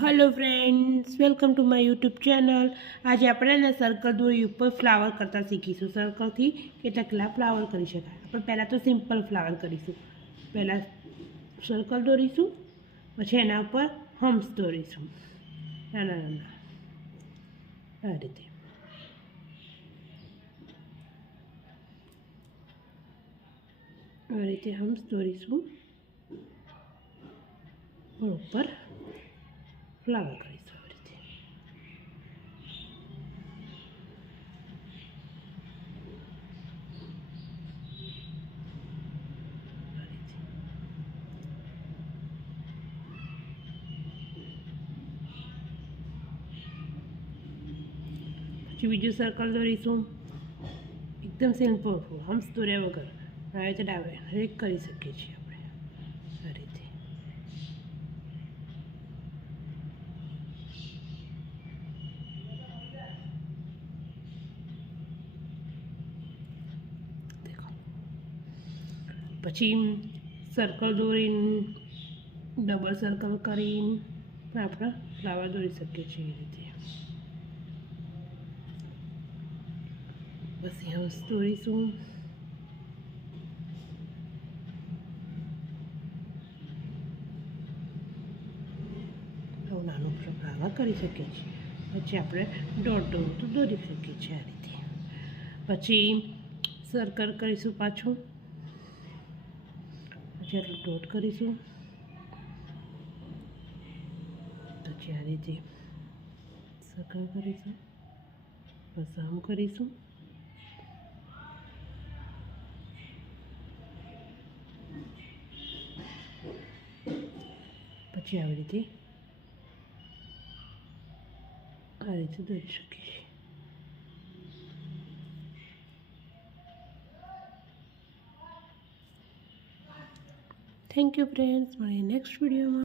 Hello friends, welcome to my YouTube channel. आज આપણે circle દોરી ઉપર ફ્લાવર કરતા શીખીશું। સર્કલથી કેટલા ફ્લાવર કરી શકાય। આપણે પહેલાં તો સિમ્પલ ફ્લાવર કરીશું। પહેલાં સર્કલ દોરીશું, પછી એના ઉપર હમ્સ દોરીશું, નાના નાના આ રીતે। હમ્સ દોરીશું ઉપર ફ્લાવર કરીશું આ રીતે। પછી બીજું સર્કલ દોરીશું, એકદમ સિમ્પલ હમ્સ દોર્યા વગર આ રીતે ડાયરેક્ટ કરી શકીએ છીએ આપણે આ રીતે। પછી સર્કલ દોરીને ડબલ સર્કલ કરીને આપણે ફ્લાવર દોરી શકીએ છીએ એ રીતે। પછી હમ્સ દોરીશું, નાનું ફ્લાવર કરી શકીએ છીએ। પછી આપણે ડોટ તો દોરી શકીએ છીએ આ રીતે। પછી સર્કલ કરીશું પાછું, પછી આટલું ડોટ કરીશું, પછી આ રીતે સર્કલ કરીશું, બસ આમ કરીશું, પછી આવી રીતે દોરી શકીએ છીએ। થેન્ક યુ ફ્રેન્ડ્સ, મળીએ નેક્સ્ટ વિડીયોમાં।